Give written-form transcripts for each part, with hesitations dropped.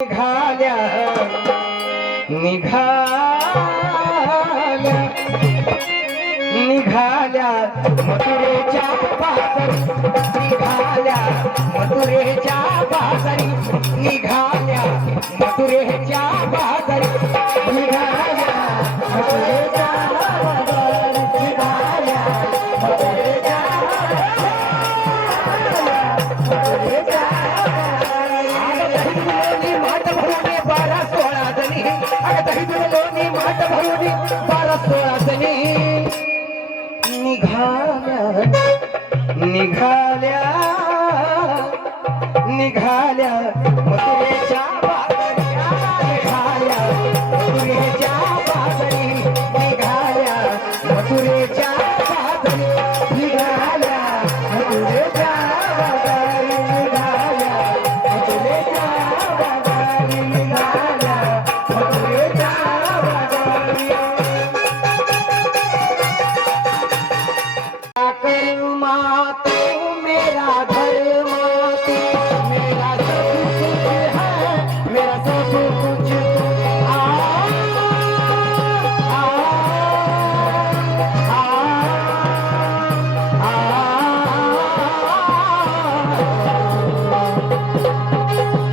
निघाल्या निघाल्या निघाल्या मथुरेच्या बाजारी, निघाल्या मथुरेच्या बाजारी, निघाल्या मथुरेच्या बाजारी, निघाल्या मथुरेच्या बाजारी, निघाल्या मथुरेच्या माट भरून 12-16 जणी, दही लोणी माट भरून 12-16 जणी निघाल्या निघाल्या निघाल्या मथुरेच्या बाजारी, निघाल्या मथुरेच्या बाजारी, निघाल्या मथुरेच्या बाजारी, निघाल्या मथुरेच्या बाजारी, निघाल्या मथुरेच्या बाजारी, निघाल्या मथुरेच्या बाजारी. कर्मा तू मेरा धर्मा तू मेरा सब कुछ है, मेरा सब कुछ तू आ आ आ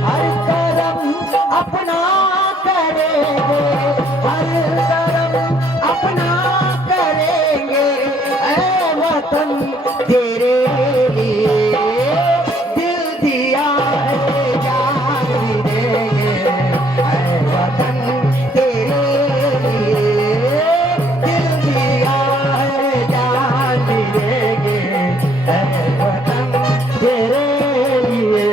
हर कर्म अपना करेंगे, हर कर्म अपना करेंगे, ऐ वतन तेरे लिए दिल दिया है जान भी देंगे, ऐ वतन तेरे लिए दिल दिया है जान भी देंगे, ऐ वतन तेरे लिए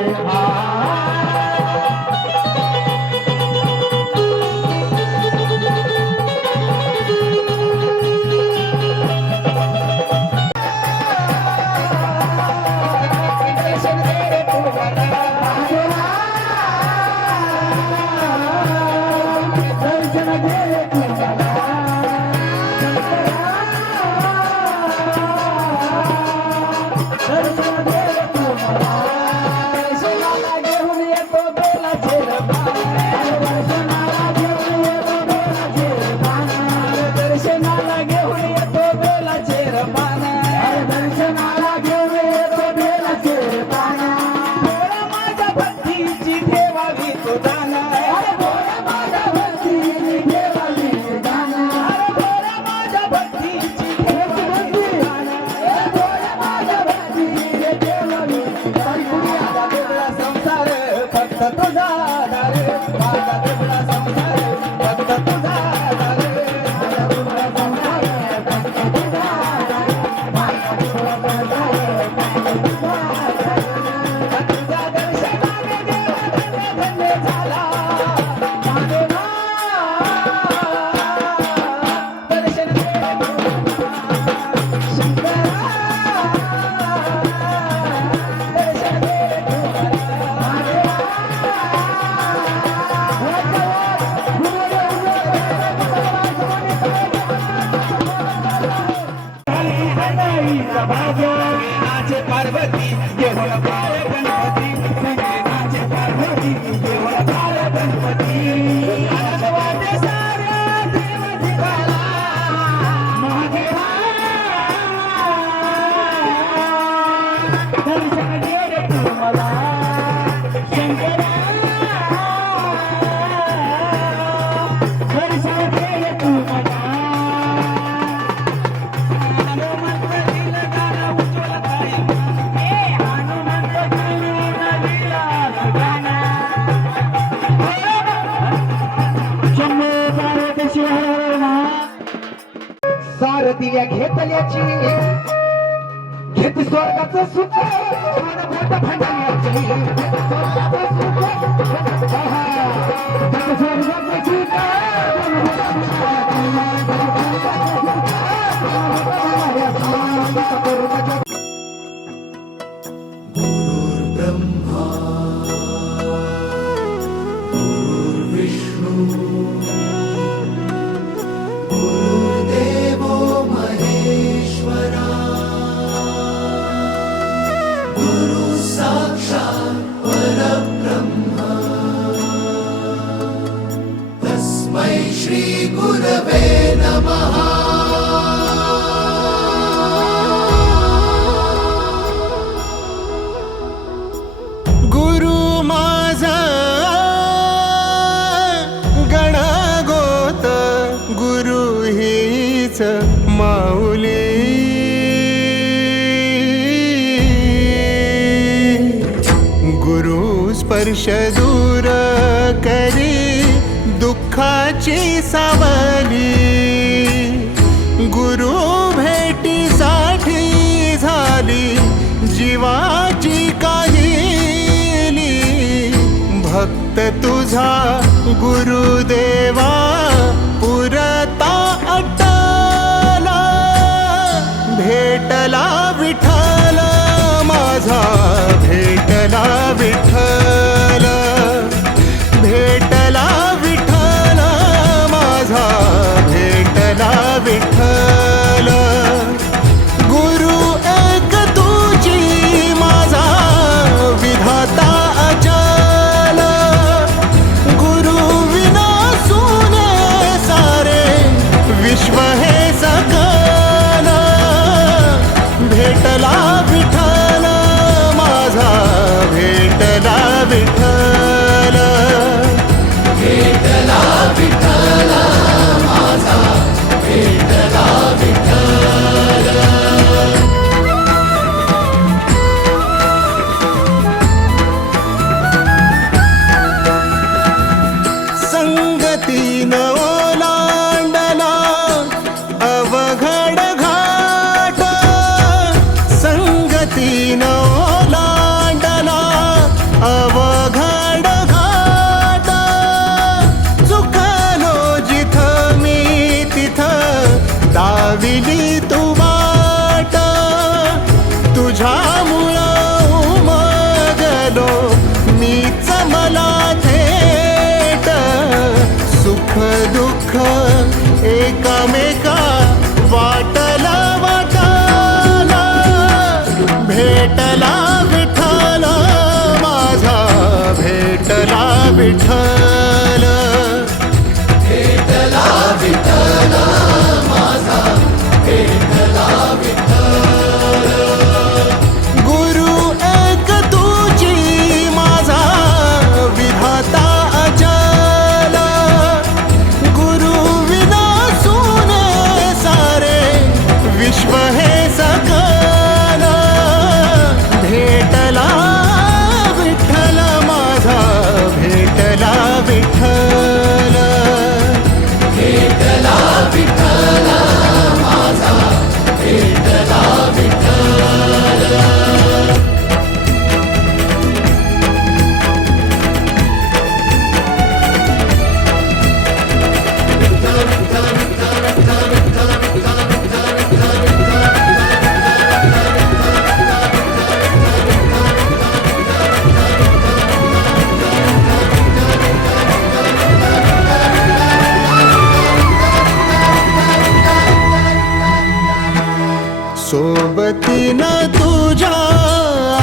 नाचे पार्वती घेऊन बाळ गणपती, नाचे पार्वती घेऊन बाळ गणपती, वाटे साऱ्या देव ठिकाला महादेवा, दर्शन दे रे तू मला शंकरा, दर्शन दे रे तू मला. सारथिल्या घेतल्याची घेत स्वर्गाचं सुख, मोठ भांडण्याची स्वर्गाचं सुख, स्वर्गाचं सुख. गुरुर्ब्रह्मा गुरुर्विष्णू गुरुर्देवो महेश्वरा, गुरु साक्षात् परब्रह्म. विष दूर करी दुःखाची सावली, गुरु भेटीसाठी झाली जीवाची काहिली, भक्त तुझा गुरुदेवा पुरता अटला, भेटला विठ्ठल माझा, भेटला विठ्ठल, भेटला विठ्ठल माझा, भेटला विठ्ठल, गुरु एक तुझी माझा विधाता अचल, गुरु विना सुने सारे विश्व हे सकल, भेटला विठ्ठल माझा, भेटला विठ्ठल, भेटला विठ्ठल माझा, भेटला विठ्ठल. संगतीन ओलांडला अवघड घाट, संगतीन ओलांडला अवघड घाट, चुकलो जिथं मी तिथं दाविली तू वाट, तुझ्यामुळं उमगलो मीच मला थेट, सुख दुःख एकामेका वाटला वाटाला, भेटला विठ्ठल माझा, भेटला विठ्ठल, भेटला विठ्ठल माझा, भेटला विठ्ठल. गुरु एक तुझी माझा विधाता अचल, गुरु विना सुने सारे विश्व हे सकल, भेटला विठ्ठल माझा, भेटला विठ्ठल, भेटला विठ्ठल माझा, भेटला विठ्ठल. सोबतीनं तुझ्या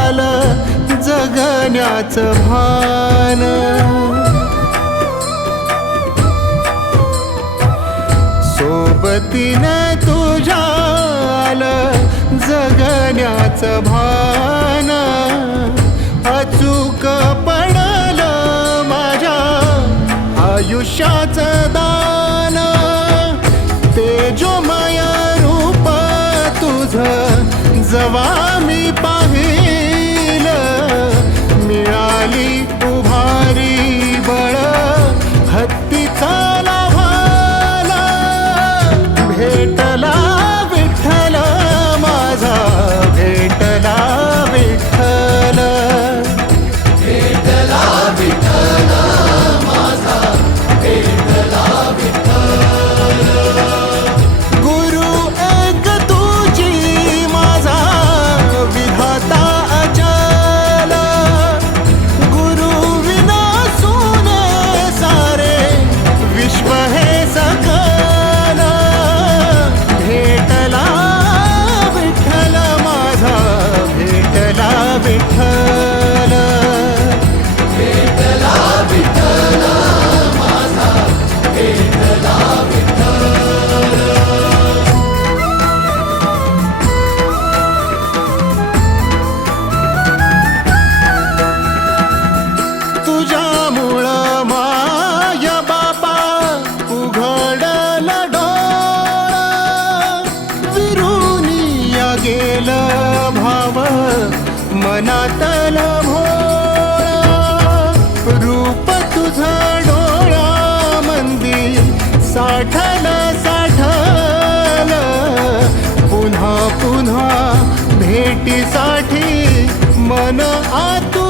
आलं जगण्याचं भान, सोबतीनं तुझ्या आलं जगण्याचं भान, अचूक पडलं माझ्या आयुष्याचं दान, तेजोमय रूप तुझं जवा मी पाहिलं, मिळाली उभारी बळ हत्तीचा लाभाला, भेटला विठ्ठल माझा, भेटला विठ्ठल, भेटला विठ्ठल माझा, भेटला मन आतुरते